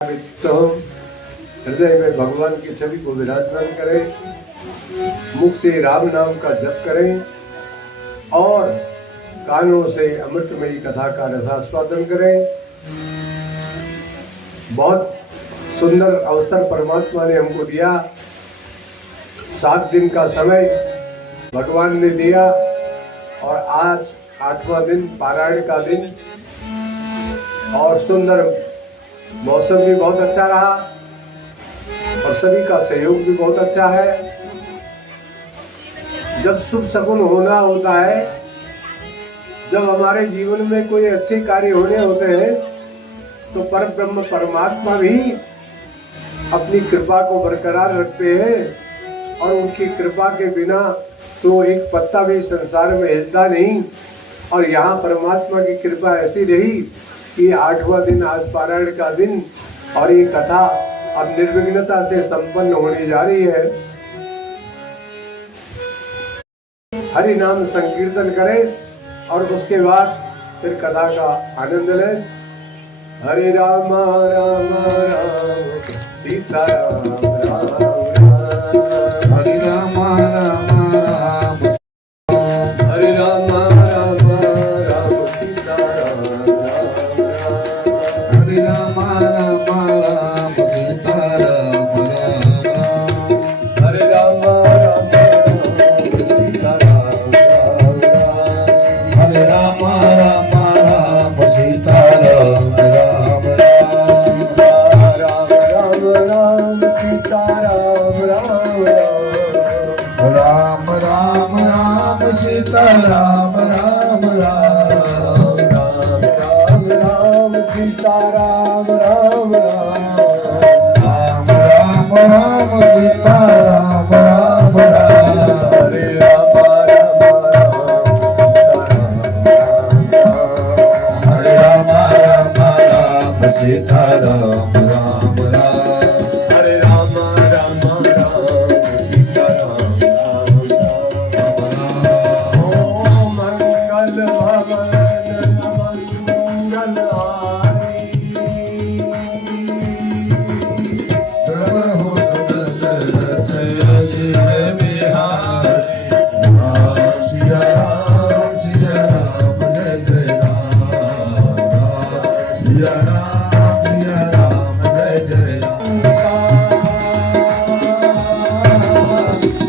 तो हृदय में भगवान की छवि को विराजमान करें, मुख से राम नाम का जप करें और कानों से अमृतमयी कथा का रसास्वादन करें। बहुत सुंदर अवसर परमात्मा ने हमको दिया। 7 दिन का समय भगवान ने दिया और आज 8वां दिन पारायण का दिन और सुंदर मौसम भी बहुत अच्छा रहा और सभी का सहयोग भी बहुत अच्छा है। जब शुभ शकुन होना होता है, जब हमारे जीवन में कोई अच्छे कार्य होने होते हैं तो परब्रह्म परमात्मा भी अपनी कृपा को बरकरार रखते हैं और उनकी कृपा के बिना तो एक पत्ता भी संसार में हिलता नहीं। और यहाँ परमात्मा की कृपा ऐसी रही कि 8वां दिन आज पारायण का दिन और ये कथा अब निर्विघ्नता से संपन्न होने जा रही है। हरि नाम संकीर्तन करें और उसके बाद फिर कथा का आनंद लें। हरे राम राम राम सीता राम राम राम, हरे राम राम राम, हरे राम राम राम सीता राम राम राम, हरे राम राम राम सीता राम राम राम, हरे राम राम राम सीता राम राम राम, हरे राम राम राम सीता राम राम राम, राम राम राम सीता राम राम राम, राम राम राम सीता राम राम राम, राम राम राम सीता राम राम राम, राम राम राम सीता राम राम राम, हरे राम राम राम, हरे राम राम राम सीता राम राम राम, हरे राम राम राम सीता राम राम राम। ओम मंगल भवन मंगल हारी, प्रभु दशरथ अजिर बिहारी, राम सिया राम जय जय राम, सिया राम जय जय राम।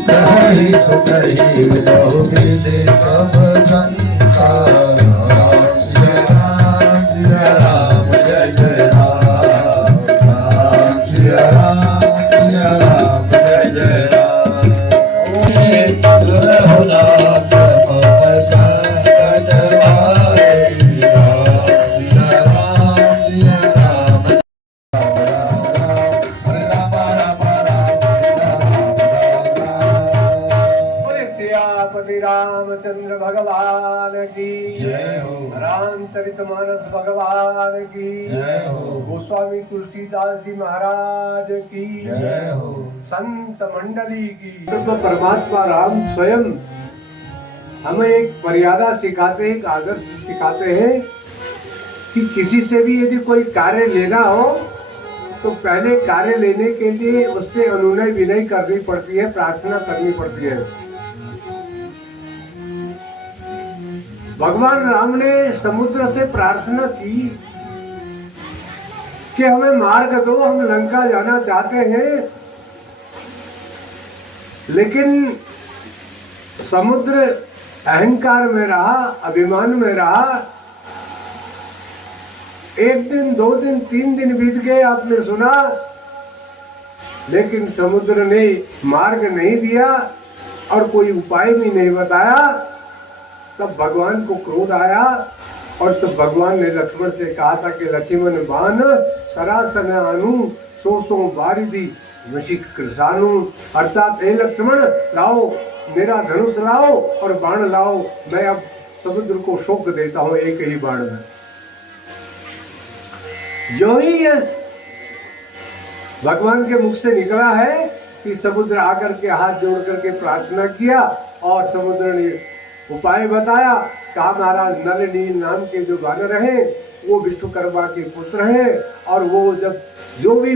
कहीं सो कहीं रहो विदे सब संता, सिया राम जय जय राम, सिया राम जय जय राम। हो नाथ पव संकट हारे, सिया राम हरे राम राम सियापति रामचंद्र भगवान की जय हो, रामचरितमानस भगवान की जय हो, गोस्वामी तुलसीदास जी महाराज की जय हो, संत मंडली की। तो परमात्मा राम स्वयं हमें एक मर्यादा सिखाते हैं, एक आदर्श सिखाते हैं कि किसी से भी यदि कोई कार्य लेना हो तो पहले कार्य लेने के लिए उससे अनुनय विनय करनी पड़ती है, प्रार्थना करनी पड़ती है। भगवान राम ने समुद्र से प्रार्थना की कि हमें मार्ग दो, हम लंका जाना चाहते हैं। लेकिन समुद्र अहंकार में रहा, अभिमान में रहा। 1 दिन 2 दिन 3 दिन बीत गए, आपने सुना, लेकिन समुद्र ने मार्ग नहीं दिया और कोई उपाय भी नहीं बताया। तब भगवान को क्रोध आया और तब भगवान ने लक्ष्मण से कहा था कि लक्ष्मण बाण सरासन आनु सो बारिधि वशिक कृषानु, अर्थात हे लक्ष्मण लाओ मेरा धनुष लाओ और बाण लाओ, मैं अब समुद्र को शोक देता हूं एक ही बाण में। जो ही ये भगवान के मुख से निकला है कि समुद्र आकर के हाथ जोड़ करके प्रार्थना किया और समुद्र ने उपाय बताया। कहा महाराज नल नील नाम के जो वानर हैं वो विश्वकर्मा के पुत्र हैं और वो जब जो भी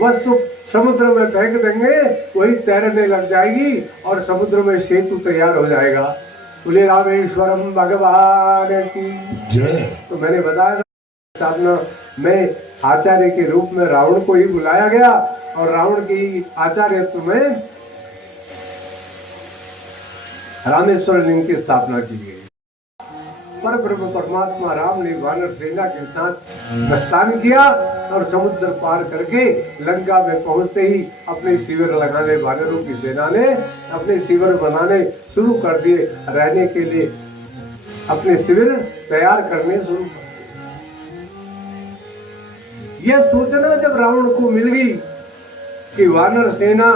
वस्तु समुद्र में फेंक देंगे वही तैरने लग जाएगी और समुद्र में सेतु तैयार हो जाएगा। बोले रामेश्वरम भगवान की जय। तो मैंने बताया था में आचार्य के रूप में रावण को ही बुलाया गया और रावण की आचार्यत्व में रामेश्वर लिंग की स्थापना की गई। पर ब्रह्म परमात्मा राम ने वानर सेना के साथ प्रस्थान किया और समुद्र पार करके लंका में पहुंचते ही अपने शिविर लगाने वानरों की सेना ने अपने शिविर बनाने शुरू कर दिए। रहने के लिए अपने शिविर तैयार करने शुरू कर। यह सूचना जब रावण को मिल गई कि वानर सेना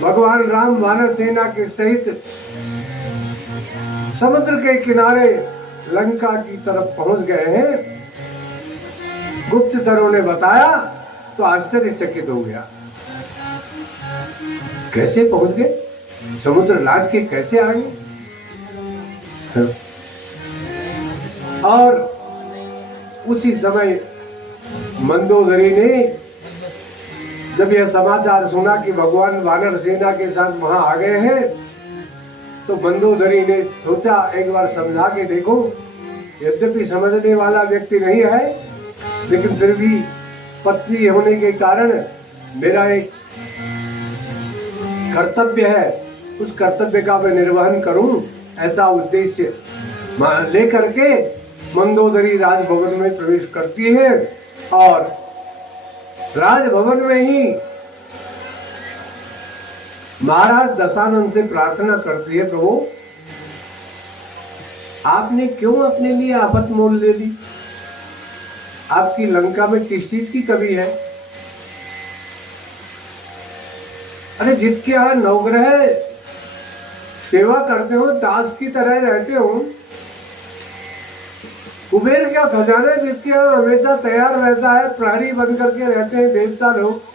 भगवान राम वानर सेना के सहित समुद्र के किनारे लंका की तरफ पहुंच गए हैं, गुप्तचरों ने बताया तो आश्चर्यचकित हो गया। कैसे पहुंच गए? समुद्र लाद के कैसे आ गए? और उसी समय मंदोदरी ने जब यह समाचार सुना कि भगवान वानर सेना के साथ वहां आ गए हैं, तो मंदोदरी ने सोचा एक बार समझा के देखो। यद्यपि समझने वाला व्यक्ति नहीं है, लेकिन फिर भी पत्नी होने के कारण मेरा एक कर्तव्य है, उस कर्तव्य का मैं निर्वहन करूं, ऐसा उद्देश्य लेकर के मंदोदरी राजभवन में प्रवेश करती है और राजभवन में ही महाराज दशानंद से प्रार्थना करती है, प्रभु आपने क्यों अपने लिए आफत मोल ले ली? आपकी लंका में किस चीज की कमी है? अरे जिसके यहाँ नवग्रह सेवा करते हो, दास की तरह रहते हो, कुबेर क्या खजाना जिसके यहाँ हमेशा तैयार रहता है, प्रहरी बन करके रहते हैं देवता लोग।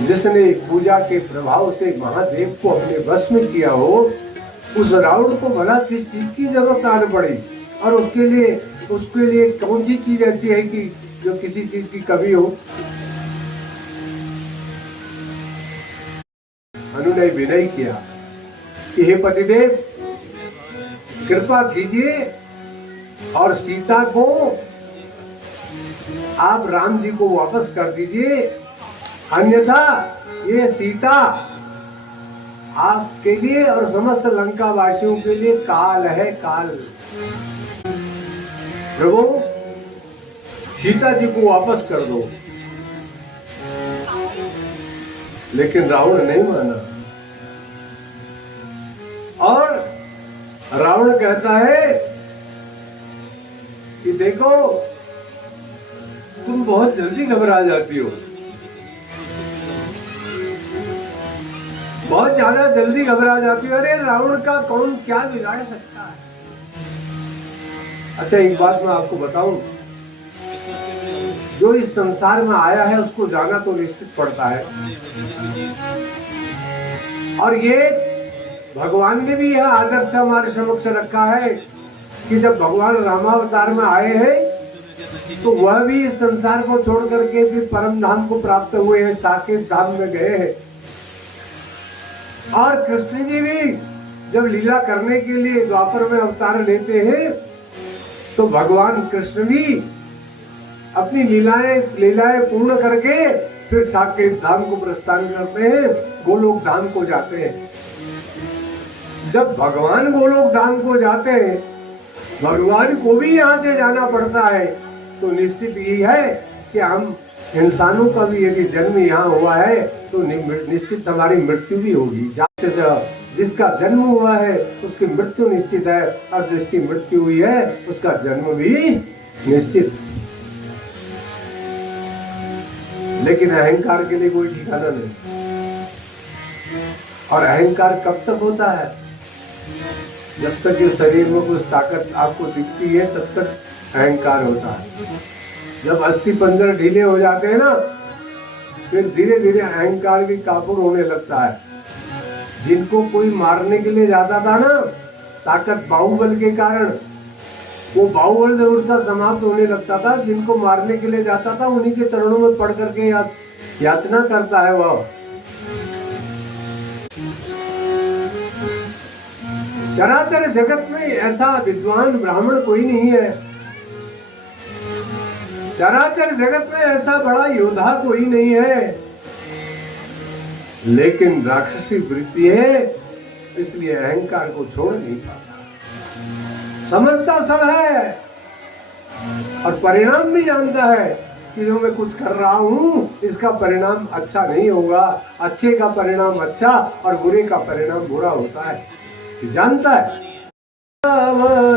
जिसने पूजा के प्रभाव से महादेव को अपने वश में किया हो, उस रावण को भला किस चीज की जरूरत आने पड़ी? और उसके लिए कौन सी चीज ऐसी है कि जो किसी चीज की कमी हो? अनु ने विनय किया कि हे पतिदेव, कृपा कीजिए और सीता को आप राम जी को वापस कर दीजिए, अन्यथा ये सीता आपके लिए और समस्त लंका वासियों के लिए काल है, काल। प्रभु सीता जी को वापस कर दो। लेकिन रावण नहीं माना और रावण कहता है कि देखो तुम बहुत जल्दी घबरा जाती हो, बहुत ज्यादा जल्दी घबरा जाती हो। अरे रावण का कौन क्या बिगाड़ सकता है? अच्छा एक बात मैं आपको बताऊं, जो इस संसार में आया है उसको जाना तो निश्चित पड़ता है। और ये भगवान ने भी यह आदर्श हमारे समक्ष रखा है कि जब भगवान रामावतार में आए हैं तो वह भी इस संसार को छोड़ करके फिर परम धाम को प्राप्त हुए हैं, साकेत धाम में गए हैं। और कृष्ण जी भी जब लीला करने के लिए द्वापर में अवतार लेते हैं तो भगवान कृष्ण भी अपनी लीलाएं पूर्ण करके फिर साकेत धाम को प्रस्थान करते हैं, गोलोक धाम को जाते हैं। जब भगवान गोलोक धाम को जाते हैं, भगवान को भी यहाँ से जाना पड़ता है, तो निश्चित यही है कि हम इंसानों का भी यदि जन्म यहाँ हुआ है तो निश्चित हमारी मृत्यु भी होगी। जिसका जन्म हुआ है उसकी मृत्यु निश्चित है, और जिसकी मृत्यु हुई है उसका जन्म भी निश्चित। लेकिन अहंकार के लिए कोई ठिकाना नहीं। और अहंकार कब तक होता है? जब तक ये शरीर में कुछ ताकत आपको दिखती है तब तक अहंकार होता है। जब अस्थि पंजर ढीले हो जाते हैं ना, फिर धीरे धीरे अहंकार भी काबू होने लगता है। जिनको कोई मारने के लिए जाता था ना, ताकत बाहुबल के कारण, वो बाहुबल जब उसका समाप्त होने लगता था, जिनको मारने के लिए जाता था उन्हीं के चरणों में पढ़ करके याचना करता है वह। चराचर जगत में ऐसा विद्वान ब्राह्मण कोई नहीं है, चराचर जगत में ऐसा बड़ा योद्धा कोई नहीं है, लेकिन राक्षसी वृत्ति है, इसलिए अहंकार को छोड़ नहीं पाता। समझता सब है और परिणाम भी जानता है कि जो मैं कुछ कर रहा हूं इसका परिणाम अच्छा नहीं होगा, अच्छे का परिणाम अच्छा और बुरे का परिणाम बुरा होता है, जानता है।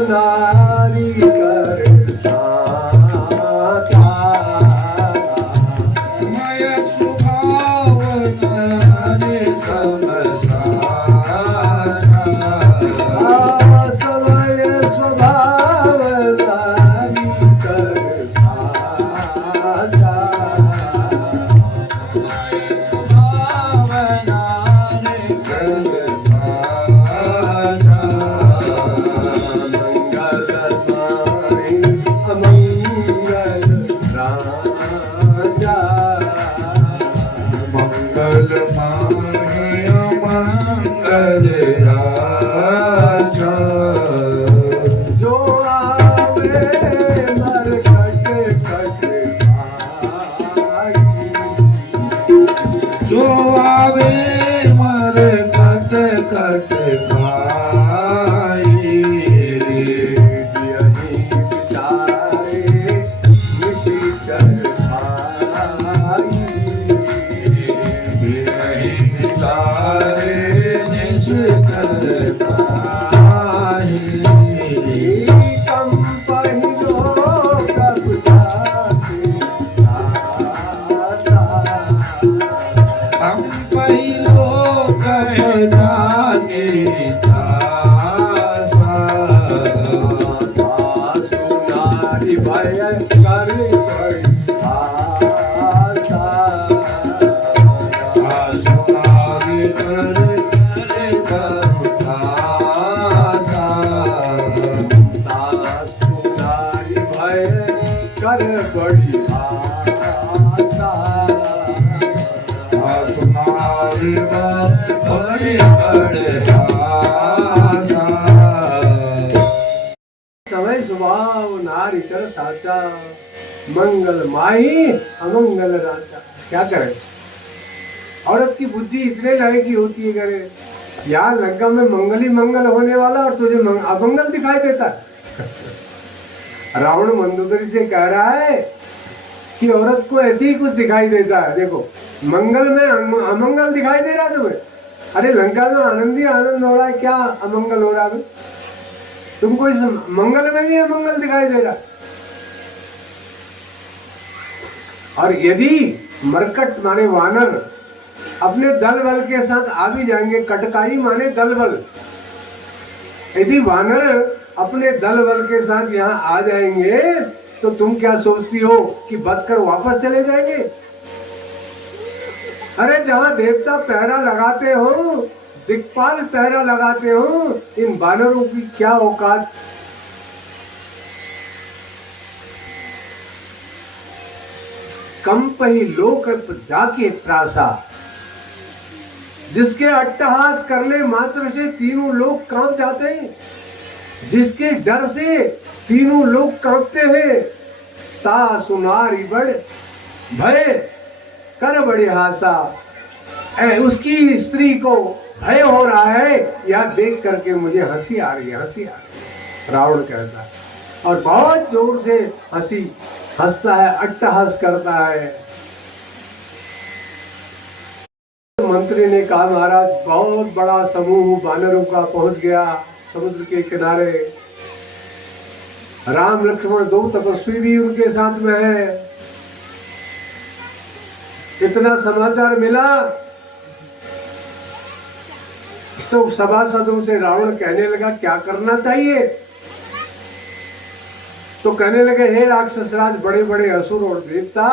नारी करता समय स्वभाव नारी कर साचा, मंगल माही अमंगल राजा। क्या करे, औरत की बुद्धि इतने लगे की होती है, करे यार लंका में मंगल ही मंगल होने वाला और तुझे अमंगल दिखाई देता है। रावण मंदोदरी से कह रहा है कि औरत को ऐसे ही कुछ दिखाई देता है, देखो मंगल में अमंगल दिखाई दे रहा है तुम्हें। अरे लंका में आनंद ही आनंद हो रहा है, क्या अमंगल हो रहा है तुमको? इस मंगल में भी अमंगल दिखाई दे रहा। और यदि मरकट माने वानर अपने दल बल के साथ आ भी जाएंगे, कटकारी माने दल बल, यदि वानर अपने दल बल के साथ यहाँ आ जाएंगे तो तुम क्या सोचती हो कि बचकर वापस चले जाएंगे? अरे जहाँ देवता पहरा लगाते हो, दिक्पाल पहरा लगाते हो, इन वानरों की क्या औकात। कंपही लोक जाके त्रासा, जिसके अट्टहास करने मात्र से तीनों लोग कांप जाते हैं, जिसके डर से तीनों लोग कांपते हैं। ता सुनारी बड़ भय कर बड़े हासा, उसकी स्त्री को भय हो रहा है, यह देख करके मुझे हंसी आ रही है, हंसी आ रही है, रावण कहता है। और बहुत जोर से हंसता है, अट्टहास करता है। मंत्री ने कहा महाराज बहुत बड़ा समूह वानरों का पहुंच गया समुद्र के किनारे, राम लक्ष्मण दो तपस्वी भी उनके साथ में है। इतना समाचार मिला तो सभासदों से रावण कहने लगा क्या करना चाहिए? तो कहने लगे हे राक्षस राज, बड़े बड़े असुर और देवता,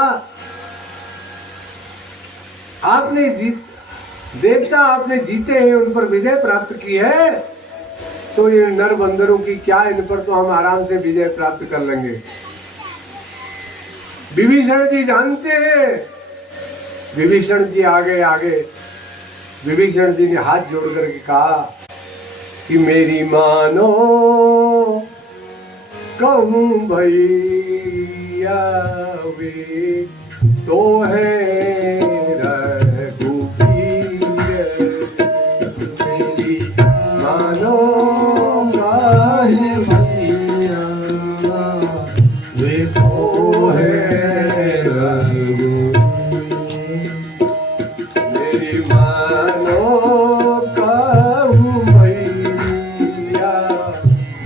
आपने जीते हैं, उन पर विजय प्राप्त की है, तो ये नर बंदरों की क्या, इन पर तो हम आराम से विजय प्राप्त कर लेंगे। विभीषण जी जानते हैं। विभीषण जी आगे आगे, विभीषण जी ने हाथ जोड़ करके कहा कि मेरी मानो कहूँ भैया वे तो है रघुवीर, मेरी मानो काहे भैया वे तो है रघुवीर, मेरी मानो कहूँ भैया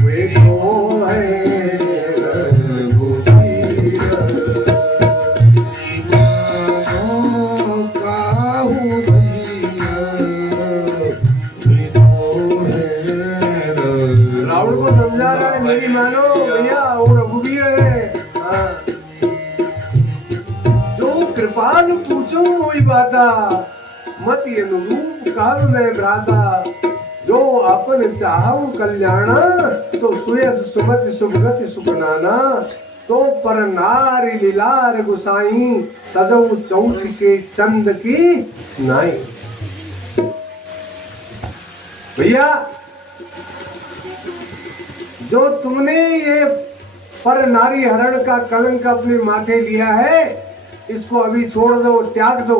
वे तो है मेरी मानो भैया वो रघुवीर है। जो कृपाल पूछो वही बाता, मत अनुरूप काल में भ्राता, जो अपन चाहु कल्याण तो सुयस सुमति सुभगति सुखनाना, तो पर नारी लीलार गुसाई तजऊ चौथ के चंद की नाई। भैया जो तुमने ये पर नारी हरण का कलंक अपने माथे लिया है, इसको अभी छोड़ दो, त्याग दो।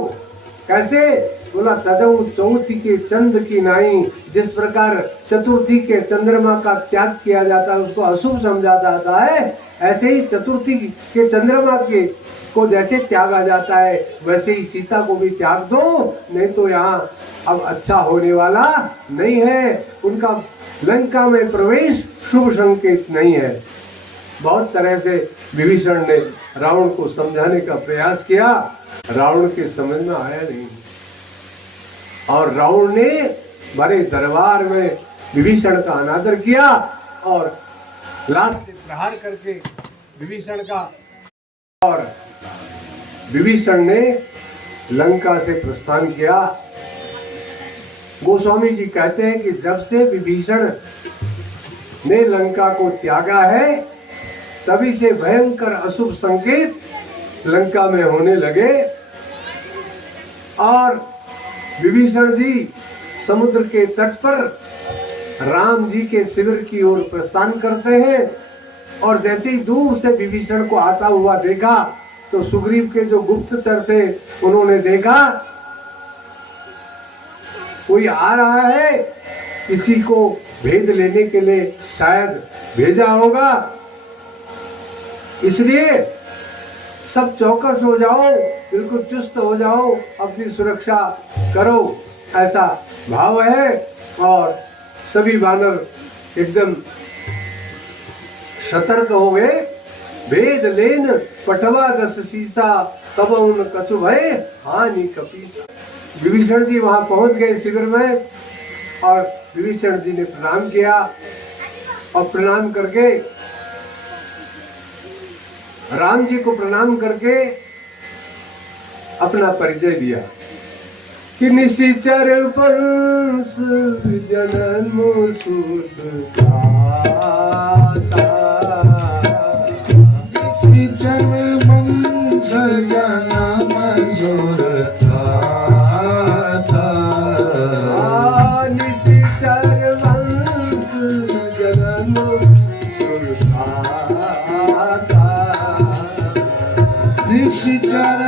कैसे? बोला तदऊ चौथी के चंद की नाई। जिस प्रकार चतुर्थी के चंद्रमा का त्याग किया जाता है, उसको अशुभ समझा जाता है, ऐसे ही चतुर्थी के चंद्रमा के को जैसे त्यागा जाता है, वैसे ही सीता को भी त्याग दो, नहीं तो यहाँ अब अच्छा होने वाला नहीं है। उनका लंका में प्रवेश शुभ संकेत नहीं है। बहुत तरह से विभीषण ने रावण को समझाने का प्रयास किया, रावण के समझ में आया नहीं, और रावण ने बड़े दरबार में विभीषण का अनादर किया और लात से प्रहार करके विभीषण का, और विभीषण ने लंका से प्रस्थान किया। गोस्वामी जी कहते हैं कि जब से विभीषण ने लंका को त्यागा है, तभी से भयंकर अशुभ संकेत लंका में होने लगे, और विभीषण जी समुद्र के तट पर राम जी के शिविर की ओर प्रस्थान करते हैं, और जैसे ही दूर से विभीषण को आता हुआ देखा, तो सुग्रीव के जो गुप्तचर थे उन्होंने देखा कोई आ रहा है, किसी को भेद लेने के लिए शायद भेजा होगा, इसलिए सब चौकस हो जाओ, बिल्कुल चुस्त हो जाओ, अपनी सुरक्षा करो, ऐसा भाव है। और सभी वानर एकदम सतर्क हो गए। भेद लेन पटवा दस सीसा, तब उन कछु भय हानि कपीसा। विभीषण जी वहां पहुंच गए शिविर में, और विभीषण जी ने प्रणाम किया, और प्रणाम करके राम जी को प्रणाम करके अपना परिचय दिया कि निशिचर वंश जन्म सुत दाता, निशिचर वंश जन्म सुत दाता, निशिचर वंश जन्म सुत दाता, निशिचर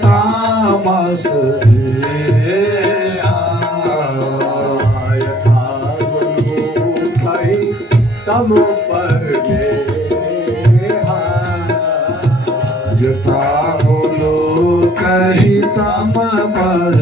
तामस तम पर यथा बोलो कही तम पर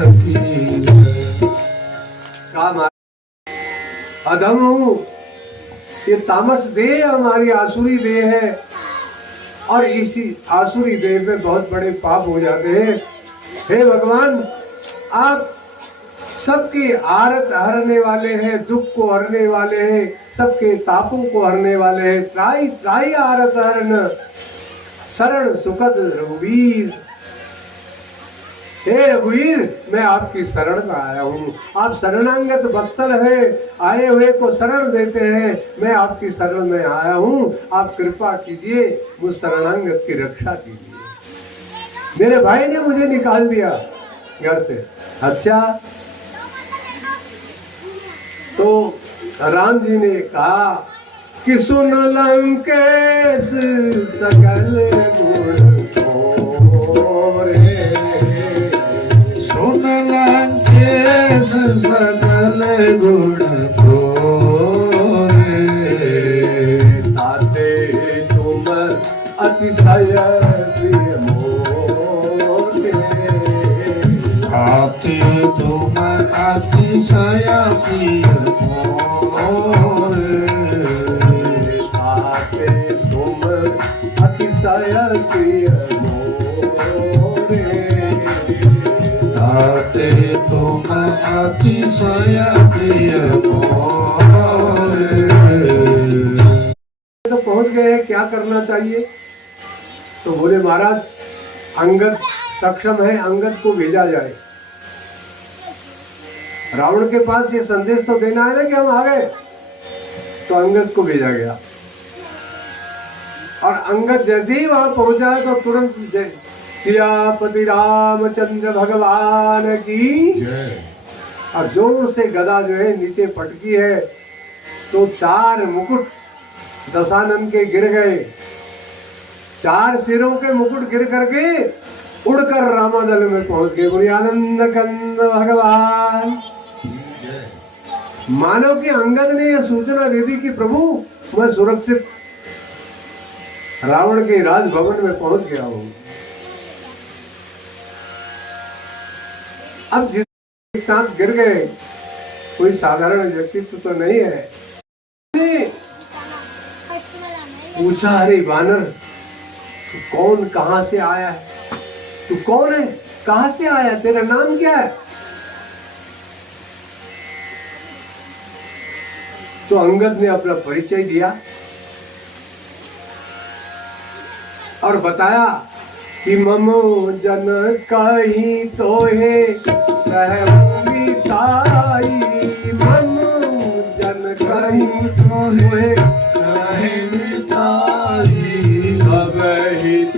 की काम अधम हूँ, ये तामस देह हमारी आसुरी देह है और इसी आसुरी देह में बहुत बड़े पाप हो जाते हैं। हे भगवान, आप सबकी आरत हरने वाले हैं, दुख को हरने वाले हैं, सबके तापों को हरने वाले हैं। त्राई त्राई आरत हरन शरण सुखद रघुवीर। हे रघुवीर, मैं आपकी शरण में आया हूँ। आप शरणांगत वत्सल है, आए हुए को शरण देते हैं। मैं आपकी शरण में आया हूँ, आप कृपा कीजिए, मुझ शरणांगत की रक्षा कीजिए। मेरे भाई ने मुझे निकाल दिया घर से। अच्छा, तो राम जी ने कहा कि सुन लंकेश सकल गुण थोरे, सुन लंकेश सकल गुण थोरे, ताते तुम अतिशय प्रिय मोरे, आते तुम अतिशय प्रिय मोरे, ताते तुम अतिशय प्रिय मोरे, आते तुम अतिशय प्रिय मोरे। तो पहुंच गए, क्या करना चाहिए? तो बोले महाराज, अंगद सक्षम है, अंगद को भेजा जाए। रावण के पास ये संदेश तो देना है ना कि हम आ गए। तो अंगद को भेजा गया और अंगद जैसे ही वहां पहुंचा तो तुरंत सियापति रामचंद्र भगवान की जय। और जोर से गदा जो है नीचे पटकी है, तो 4 मुकुट दशानन के गिर गए। 4 सिरों के मुकुट गिर करके उड़कर रामादल में पहुंच गए। बोले आनंद कंद भगवान। मानव के अंगद ने यह सूचना दे दी कि प्रभु, मैं सुरक्षित रावण के राजभवन में पहुंच गया हूं। अब जिस साथ गिर गए, कोई साधारण व्यक्तित्व तो नहीं है। पूछा, अरे वानर, तू कौन, कहां से आया है? तू कौन है, कहां से आया, तेरा नाम क्या है? तो अंगद ने अपना परिचय दिया और बताया कि ममो जन कहीं तो है रहूंगी ताई, ममो जन कहीं तो है रहूंगी ताई, सब हित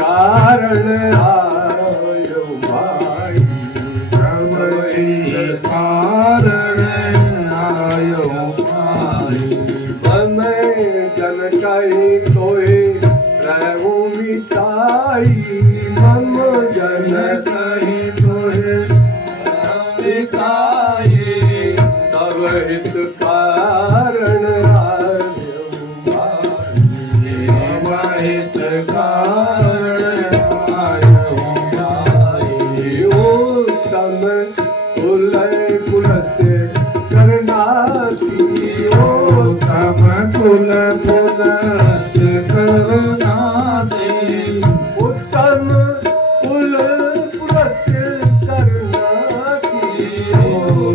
कारण आयो भाई, सब हित कारण आयो भाई, मैं जन कहीं तोहे रहूं मिताई, मम जन कहीं तोहे मिताई, सब हित कारण आयो भाई, सब हित कारण आयो भाई, ओ समय कुलय कुलसे करनाती, ओ तम कुल पुलस्त करना दे, उत्तम कुल पुलस्त करनाती,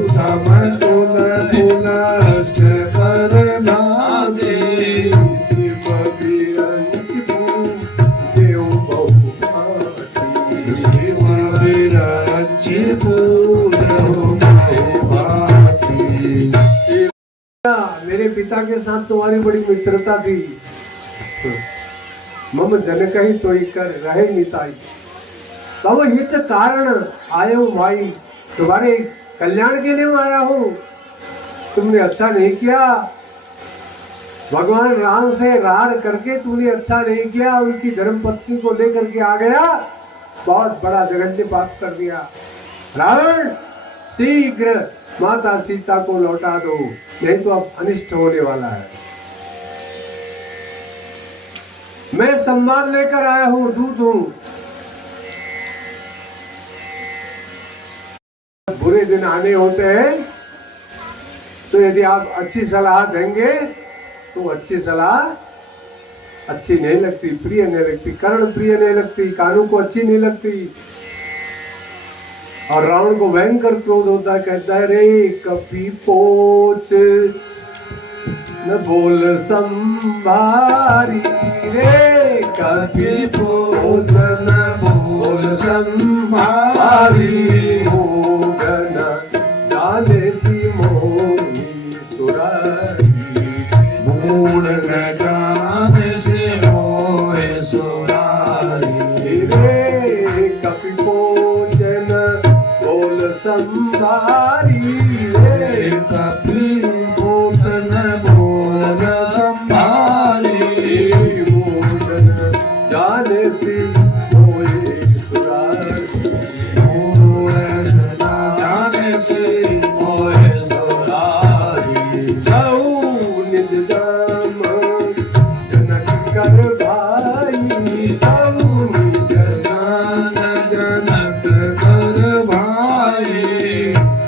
तम कुल पुलस्त करना दे, देव बहु भांति, विरंची पूजो भांति। मेरे पिता के साथ तुम्हारी बड़ी मित्रता थी। मम जनक ही तो कर रहे मिताई, तब हित कारण आयो माई, तुम्हारे कल्याण के लिए मैं आया हूँ। तुमने अच्छा नहीं किया, भगवान राम से रार करके तुमने अच्छा नहीं किया, उनकी धर्मपत्नी को लेकर के आ गया, बहुत बड़ा जघन्य पाप कर दिया। रावण, शीघ्र माता सीता को लौटा दो, नहीं तो अब अनिष्ट होने वाला है। मैं सम्मान लेकर आया हूं, दूत हूं। बुरे दिन आने होते हैं तो यदि आप अच्छी सलाह देंगे तो अच्छी सलाह अच्छी नहीं लगती, प्रिय नहीं लगती, कर्ण प्रिय नहीं लगती, कानू को अच्छी नहीं लगती। और रावण को भयंकर क्रोध होता है, कहता है रे कपि पोच न बोल संभारी, रे कपि पोच न बोल संभारी, मोगन जाने सी मोही सुरारी, मूड न जाने से मोहे सुरारी, रे कपि पोच न बोल संभारी, रे कपि पोच न बोल संभारी, मोगन जाने सी मोहे सुरारी, मूड न जाने से मोहे सुरारी, जाऊ निज धाम जनक कर भाई, जाऊ निज जान जनक कर भाई,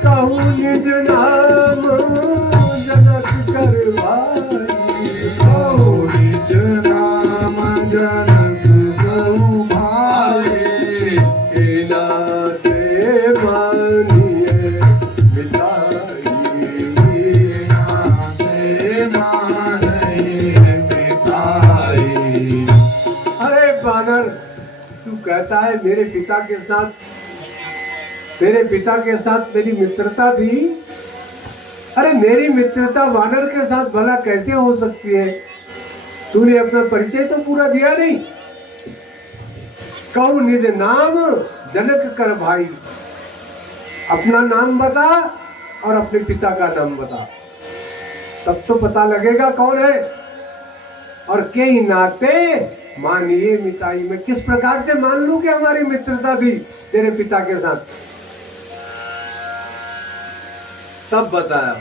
कहूँ निज नाम जनक कर भाई, कहूँ निज नाम जनक करू भाई, के नाते मानिए मिताई, से मानहि मिताई। अरे बानर, तू कहता है मेरे पिता के साथ, तेरे पिता के साथ मेरी मित्रता थी। अरे मेरी मित्रता वानर के साथ भला कैसे हो सकती है? तूने अपना परिचय तो पूरा दिया नहीं। कहूँ निज नाम जनक कर भाई, अपना नाम बता और अपने पिता का नाम बता, तब तो पता लगेगा कौन है। और के ही नाते मानिए मिताई, मैं किस प्रकार से मान लूं कि हमारी मित्रता थी तेरे पिता के साथ? तब बताया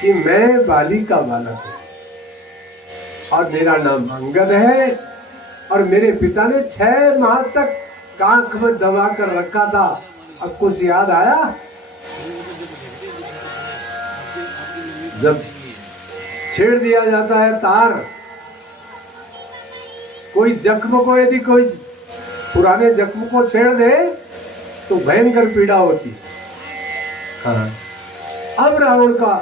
कि मैं बाली का बालक हूं और मेरा नाम अंगद है, और मेरे पिता ने 6 माह तक कांख में दबा कर रखा था। अब कुछ याद आया? जब छेड़ दिया जाता है तार, कोई जख्म को, यदि कोई पुराने जख्म को छेड़ दे तो भयंकर पीड़ा होती। हाँ। अब रावण का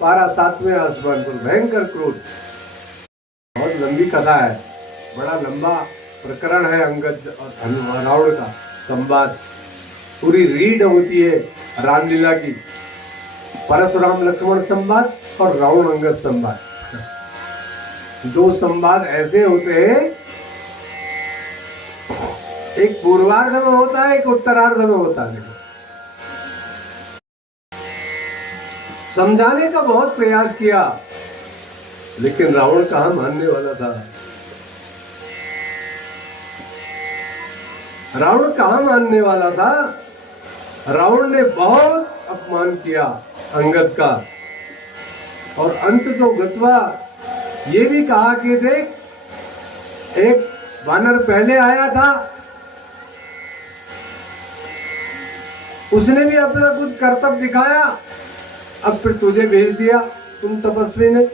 पारा 7वें आसमान पर, भयंकर क्रोध। बहुत लंबी कथा है, बड़ा लंबा प्रकरण है अंगद और रावण का संवाद। पूरी रीड होती है रामलीला की, परशुराम लक्ष्मण संवाद और रावण अंगद संवाद। 2 संवाद ऐसे होते हैं, एक पूर्वार्ध में होता है, एक उत्तरार्ध में होता है। समझाने का बहुत प्रयास किया, लेकिन रावण कहां मानने वाला था। रावण कहां मानने वाला था? रावण ने बहुत अपमान किया अंगद का, और अंत तो गत्वा ये भी कहा कि देख, एक वानर पहले आया था, उसने भी अपना कुछ कर्तव्य दिखाया, अब फिर तुझे भेज दिया उन तपस्वी ने।